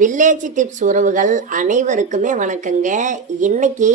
Village tips உறவுகள் அனைவருக்குமே வணக்கங்க. இன்னைக்கு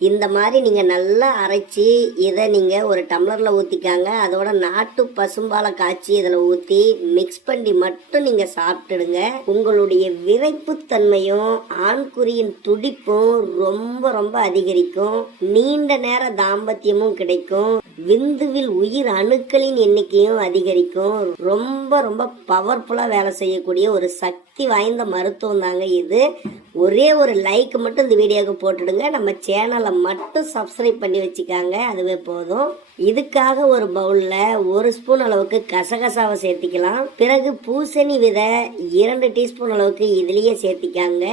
இந்த மாதிரி நீங்கள் நல்லா அரைச்சி இதை நீங்கள் ஒரு டம்ளரில் ஊற்றிக்காங்க அதோட நாட்டு பசும்பாலை காய்ச்சி இதில் ஊற்றி மிக்ஸ் பண்ணி மட்டும் நீங்கள் சாப்பிட்டுடுங்க. உங்களுடைய விரைப்புத்தன்மையும் ஆண்குறியின் துடிப்பும் ரொம்ப ரொம்ப அதிகரிக்கும். நீண்ட நேர தாம்பத்தியமும் கிடைக்கும். விந்துவில் உயிர் அணுக்களின் எண்ணிக்கையும் அதிகரிக்கும். ரொம்ப ரொம்ப பவர்ஃபுல்லாக வேலை செய்யக்கூடிய ஒரு சக்தி வாய்ந்த மருத்துவம் தாங்க இது. ஒரே ஒரு லைக் மட்டும் இந்த வீடியோவுக்கு போட்டுடுங்க. நம்ம சேனலை மட்டும் சப்ஸ்கிரைப் பண்ணி வச்சுக்காங்க. அதுவே போதும். இதுக்காக ஒரு பவுலில் ஒரு ஸ்பூன் அளவுக்கு கசகசாவை சேர்த்திக்கலாம். பிறகு பூசணி விதை இரண்டு டீஸ்பூன் அளவுக்கு இதுலேயே சேர்த்திக்காங்க.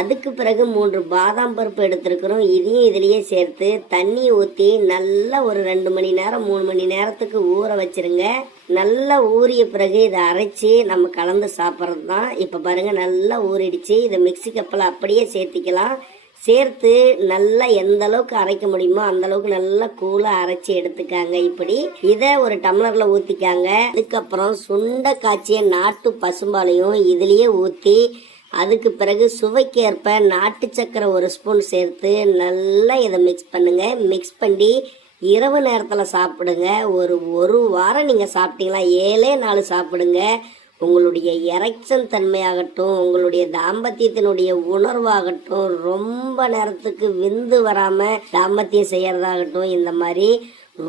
அதுக்கு பிறகு மூன்று பாதாம் பருப்பு எடுத்துருக்குறோம். இதையும் இதுலேயே சேர்த்து தண்ணி ஊற்றி நல்லா ஒரு ரெண்டு மணி நேரம் மூணு மணி நேரத்துக்கு ஊற வச்சிருங்க. நல்லா ஊறிய பிறகு இதை அரைச்சி நம்ம கலந்து சாப்பிட்றது தான் இப்போ பாருங்கள் நல்லா ஊறிடுச்சு. இதை மிக்சி கப்பில் அப்படியே சேர்த்திக்கலாம். சேர்த்து நல்லா எந்த அளவுக்கு அரைக்க முடியுமோ அந்த அளவுக்கு நல்லா கூலாக அரைச்சி எடுத்துக்காங்க இப்படி. இதை ஒரு டம்ளரில் ஊற்றிக்காங்க அதுக்கப்புறம் சுண்ட காய்ச்சிய நாட்டு பசும்பாலையும் இதுலேயே ஊற்றி அதுக்கு பிறகு சுவைக்கேற்ப நாட்டு சக்கரை ஒரு ஸ்பூன் சேர்த்து நல்லா இதை மிக்ஸ் பண்ணுங்க. மிக்ஸ் பண்ணி இரவு நேரத்தில் சாப்பிடுங்க. ஒரு ஒரு வாரம் நீங்கள் சாப்பிட்டீங்களா ஏழே நாள் சாப்பிடுங்க. உங்களுடைய எரெக்ஷன் தன்மையாகட்டும் உங்களுடைய தாம்பத்தியத்தினுடைய உணர்வாகட்டும் ரொம்ப நேரத்துக்கு விந்து வராமல் தாம்பத்தியம் செய்யறதாகட்டும் இந்த மாதிரி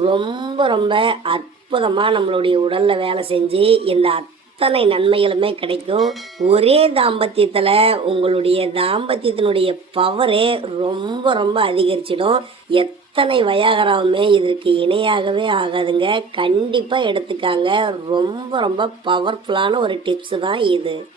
ரொம்ப ரொம்ப அற்புதமாக நம்மளுடைய உடலில் வேலை செஞ்சு இந்த அத்தனை நன்மைகளுமே கிடைக்கும். ஒரே தாம்பத்தியத்தில் உங்களுடைய தாம்பத்தியத்தினுடைய பவரே ரொம்ப ரொம்ப அதிகரிச்சிடும். எத் எத்தனை வயாகராவுமே இதற்கு இணையாகவே ஆகாதுங்க. கண்டிப்பாக எடுத்துக்காங்க. ரொம்ப ரொம்ப பவர்ஃபுல்லான ஒரு டிப்ஸு தான் இது.